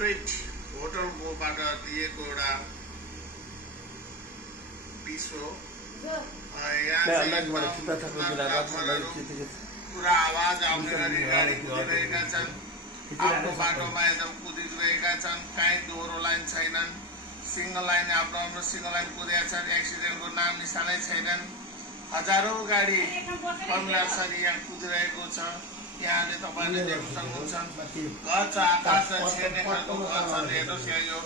Straight होटलकोबाट दिएको एउटा piece हो। यहाँ पुरा आवाज आउने गरी गाडी कुदिरहेका छन्, आफ्नो बाटोमा एकदम कुदिरहेका छन्। कहीँ दोहोरो लाइन छैनन्, सिंगल लाइन आफ्नो सिंगल लाइन कुदेका छन्। एक्सिडेन्टको नाम निशानै छैनन्। हजारौं गाडी कमिलासरी यहाँ कुदिरहेको छ। यहाँले तपाईले देख्न सक्नुहुन्छ घर छ, आकाश छेर्ने खालको घर छ। हेर्नुहोस् यहाँ यो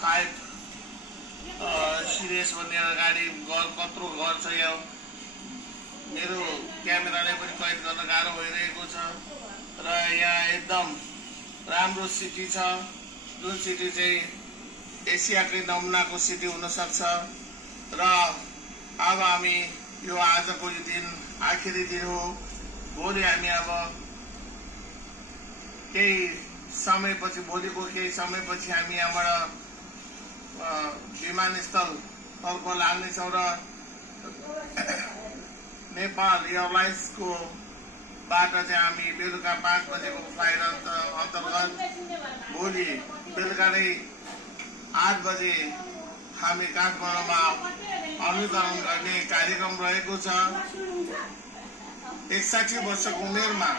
5 सिरियस भन्ने गाडी घर कत्रो घर छ। यहाँ मेरो क्यामेराले पनि कैद गर्न गाह्रो भइरहेको छ। र यहाँ एकदम राम्रो सिटी छ, जुन सिटी चाहिँ एसियाकै नमुनाको सिटी हुन सक्छ। र अब हामी यो आजको यो दिन आखिरी दिन हो। भोलि हामी अब केही समयपछि भोलिको केही समयपछि हामी यहाँबाट विमानस्थलतर्फ लाग्नेछौँ र नेपाल एयरलाइन्सको बाट चाहिँ हामी बेलुका 5 बजेको फ्लाइट अन्तर्गत भोलि बेलुका नै 8 बजे हामी काठमाडौँमा अनुतरण गर्ने कार्यक्रम रहेको छ। 61 वर्षको उमेरमा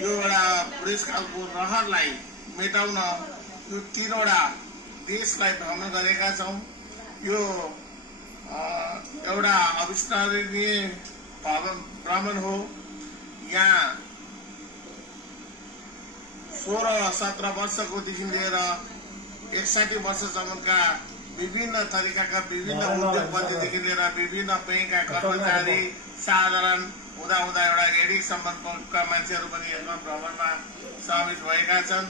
यो एउटा बुढेसकालको रहरलाई मेटाउन यो 3वटा देशलाई भ्रमण गरेका छौं। यो एउटा अविस्मरणीय भ्रमण हो। यहाँ 16-17 वर्षकोदेखि लिएर 61 वर्षसम्मका विभिन्न तरिकाका विभिन्न उद्योगपतिदेखि लिएर विभिन्न बैंकका कर्मचारी साधारण हुँदा हुँदा एउटा एडिकसम्मका मान्छेहरू पनि यसमा भ्रमणमा समावेश भएका छन्।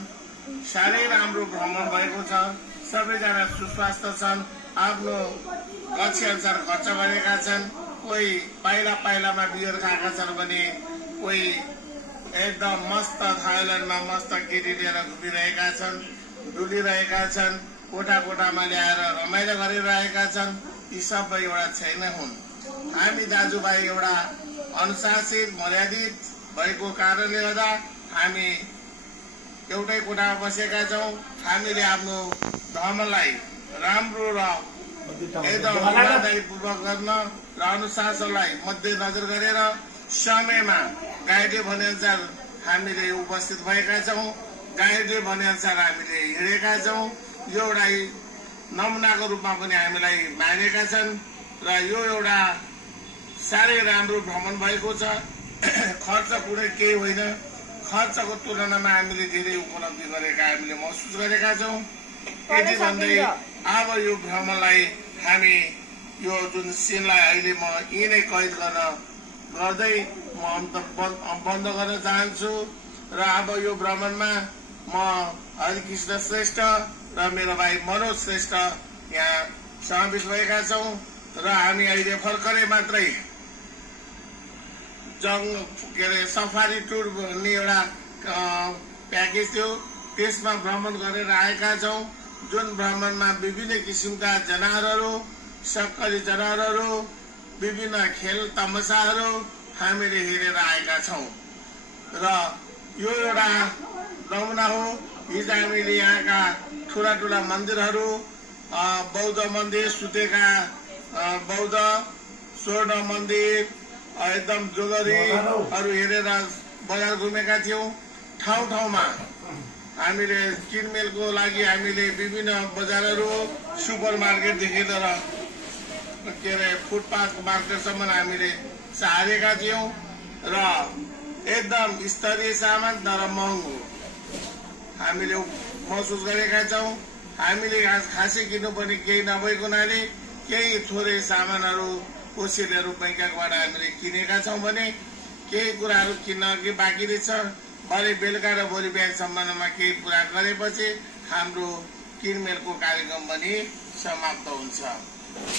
साह्रै राम्रो भ्रमण भएको छ। सबैजना सुस्वास्थ्य छन्, आफ्नो लक्ष्य अनुसार खर्च गरेका छन्। कोही पाइलामा बियर खाएका छन् भने कोही एकदम मस्त थाइल्यान्डमा मस्त केटी लिएर घुमिरहेका छन्, डुलिरहेका छन्, कोठामा ल्याएर रमाइलो गरिरहेका छन्। यी सबै एउटा छैन हुन्। हामी दाजुभाइ एउटा अनुशासित मर्यादित भएको कारणले गर्दा हामी एउटै कोठामा बसेका छौं। हामीले आफ्नो धर्मलाई राम्रो र एकदम इमानदारीपूर्वक गर्न र अनुशासनलाई मध्यनजर गरेर समयमा गाइडले भने अनुसार हामीले उपस्थित भएका छौं। गाइडले भने अनुसार हामीले हिँडेका छौं। यो एउटा नमुनाको रूपमा पनि हामीलाई मानेका छन् र यो एउटा साह्रै राम्रो भ्रमण भएको छ। खर्च कुनै केही होइन। खर्चको तुलनामा हामीले धेरै उपलब्धि गरेका हामीले महसुस गरेका छौं। यति भन्दै अब यो भ्रमणलाई हामी यो जुन सिनलाई अहिले म यिनै कैद गर्दै म बन्द गर्न चाहन्छु। र अब यो भ्रमणमा म हरिकृष्ण श्रेष्ठ र मेरो भाइ मनोज श्रेष्ठ यहाँ समावेश भएका छौं। र हामी अहिले भर्खरै मात्रै सफारी टुर भन्ने एउटा प्याकेज थियो, त्यसमा भ्रमण गरेर आएका छौं। जुन भ्रमणमा विभिन्न किसिमका जनावरहरू, सक्कली जनावरहरू, विभिन्न खेल तमासाहरू हामीले हेरेर आएका छौं। र यो एउटा नमुना हो। हिजो हामीले यहाँका ठूला मन्दिरहरू, बौद्ध मन्दिर, सुतेका बौद्ध, स्वर्ण मन्दिर, एकदम ज्वेलरीहरू हेरेर बजार घुमेका थियौं। ठाउँमा हामीले किनमेलको लागि हामीले विभिन्न बजारहरू, सुपर मार्केटदेखि लिएर फुटपाथ मार्केटसम्म हामीले सारेका थियौं। र एकदम स्तरीय सामान तर महँगो हामीले महसुस गरेका छौं। हामीले खासै किन्नुपर्ने केही नभएको हुनाले केही थोरै सामानहरू कोसेलीहरू बैंकबाट हामीले किनेका छौं भने केही कुराहरू किन्न अघि बाँकी रहेछ। भरे बेलुका र भोलि बिहानसम्ममा केही पूरा गरेपछि हाम्रो किनमेलको कार्यक्रम पनि समाप्त हुन्छ।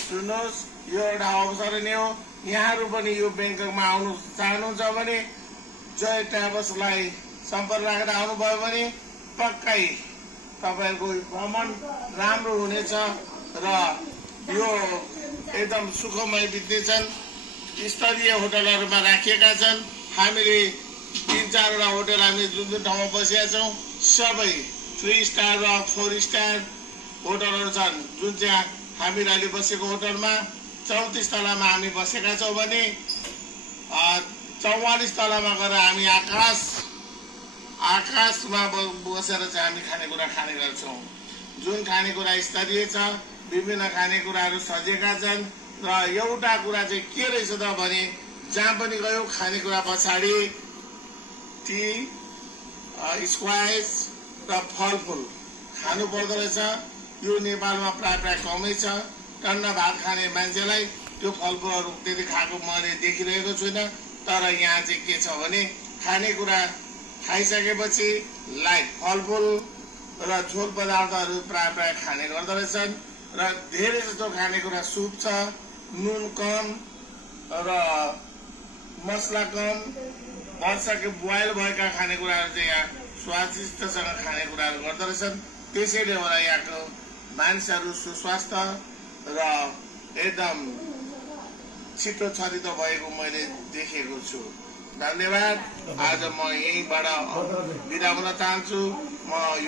सुन्नुहोस्, यो एउटा अवसर नै हो। यहाँहरू पनि यो बैंककमा आउनु चाहनुहुन्छ भने जय ट्राभल्सलाई सम्पर्क राखेर आउनुभयो भने पक्कै तपाईहरुको भ्रमण राम्रो हुनेछ र यो एकदम सुखमय बित्नेछन्। स्तरीय होटलहरूमा राखिएका छन्। हामीले 3-4 वटा होटल हामी जुन ठाउँमा बसेका छौं सबै 3 स्टार र 4 स्टार होटलहरू छन्। जुन चाहिँ हामी अहिले बसेको होटलमा 34 तलामा हामी बसेका छौँ भने 44 तलामा गएर हामी आकाशमा बसेर चाहिँ हामी खानेकुरा खाने गर्छौँ। जुन खानेकुरा स्तरीय छ, विभिन्न खानेकुराहरू सजिएका छन्। र एउटा कुरा चाहिँ के रहेछ त भने जहाँ पनि गयो खानेकुरा पछाडि टी, स्क्वाइस र फलफुल खानु पर्दो रहेछ। यो नेपालमा प्राय कमै छ। टन्न भात खाने मान्छेलाई त्यो फलफुलहरू त्यति खाएको मैले देखिरहेको छुइनँ। तर यहाँ चाहिँ के छ भने खानेकुरा खाइसकेपछि लाइक फलफुल र झोल पदार्थहरू प्राय खाने गर्दो रहेछन्। र धेरै जस्तो खानेकुरा सुप छ, नुन कम र मसला कम, वर्षको बोइल भएका खानेकुराहरू चाहिँ यहाँ स्वादिष्टसँग खानेकुराहरू गर्दो रहेछन्। त्यसैले होला यहाँको मानिसहरू सुस्वास्थ्य र एकदम छिटो छरितो भएको मैले देखेको छु। धन्यवाद। आज म यहीँबाट बिदा हुन चाहन्छु। म